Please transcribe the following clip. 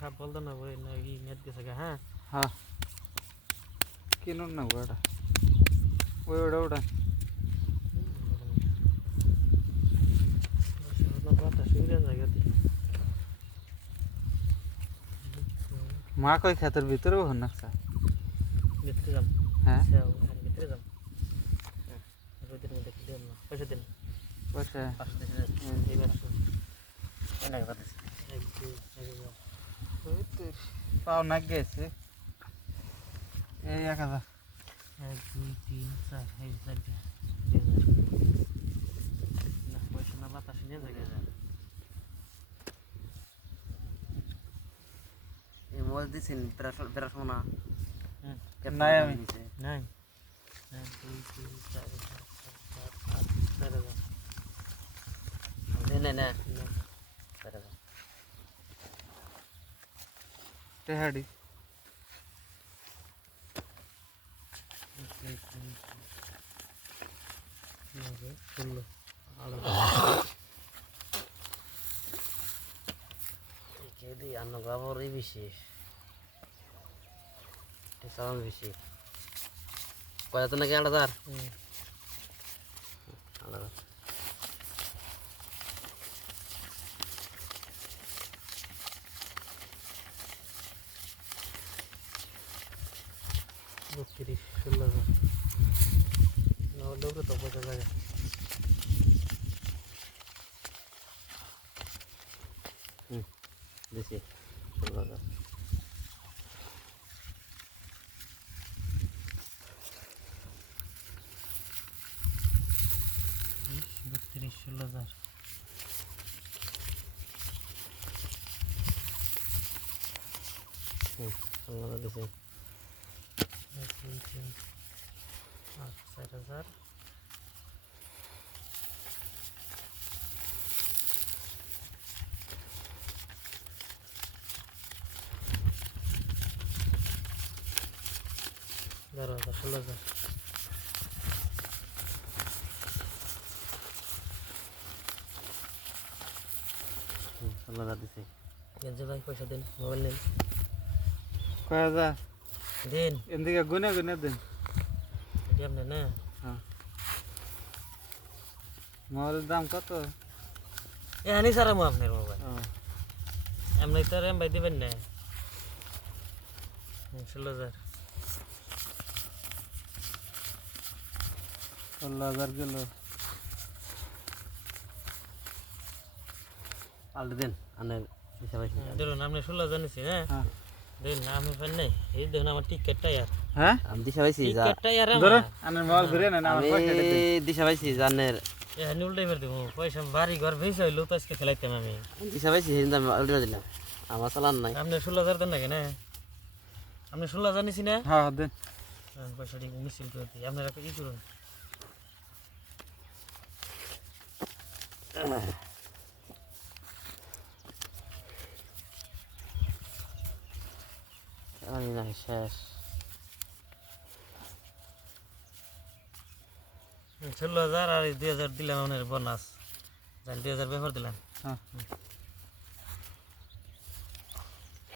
খাপ বলতো না ওই না ই নেট গেছে গা হ্যাঁ হ্যাঁ কিনুন না ওটা ওই ওটা ওটা কথা শুইরে জায়গাতে মা কই ক্ষেতের ভিতরেও হন না ভিতরে যাম হ্যাঁ ভিতরে যাম রোদের মধ্যে কি দেন না পয়সা দেন পয়সা 500 এইবার এনে কথা এক দুই ওই তো পাও না গেছে এই 1000 1 2 3 4 এই 4 না পয়সা না বাতাস নিয়ে জায়গা যায় এই মোবাইল দিছেন বেরাসো না নাই আমি নাই 1 2 3 4 5 6 7 8 না না তেহাড়ি কেদি আন্ন গাবর এই বেশি সালাম বেশি কয়টা তো নাকি 8000 আলাদা 32 16 না লোক তো পয়সা জায়গা বেশি 16000 32 16,000 16,000 বেশি 1 2 3 8 4,000 12,000 16,000 16,000 দিছে গেঞ্জে ভাই পয়সা দেন মোবাইল নেন কয় হাজার দেন এদিকে গুনে গুনে দেন এটি আপনি না হ্যাঁ মোবাইলের দাম কত এখানেই সারামো আপনার মোবাইল ও এমনি তো র্যাম ভাই দেবেন না 16,000 16,000 গেল পাল্টে দেন আনে দিশা পাইছি ধরুন আপনি 16,000 নিচ্ছি হ্যাঁ হ্যাঁ দেখুন আমি ফেন নেই এই দেখুন আমার টিকেটটা ইয়ার হ্যাঁ আমি দিশা পাইছি যা টিকেটটা ইয়ার ধরো আনের মোবাইল ঘুরে নেন আমার আমি পয়সা দিন দিশা পাইছি জানের এখানে উল্টাই ফের দেবো পয়সা বাড়ি ঘর ভেসে হইলো তো আজকে খেলাইতাম আমি দিশা পাইছি সেদিন আমি উল্টে দিলাম আমার চালান নাই আপনি 16,000 দেন নাকি না আপনি 16,000 নিছি না হ্যাঁ দেন পয়সা দিয়ে মিছিল করে দিই আপনারা ই করুন আমি না শেষ 16,000 আর 2,000 দিলাম আপনার বোনাস 2,000 ব্যবহার দিলাম হ্যাঁ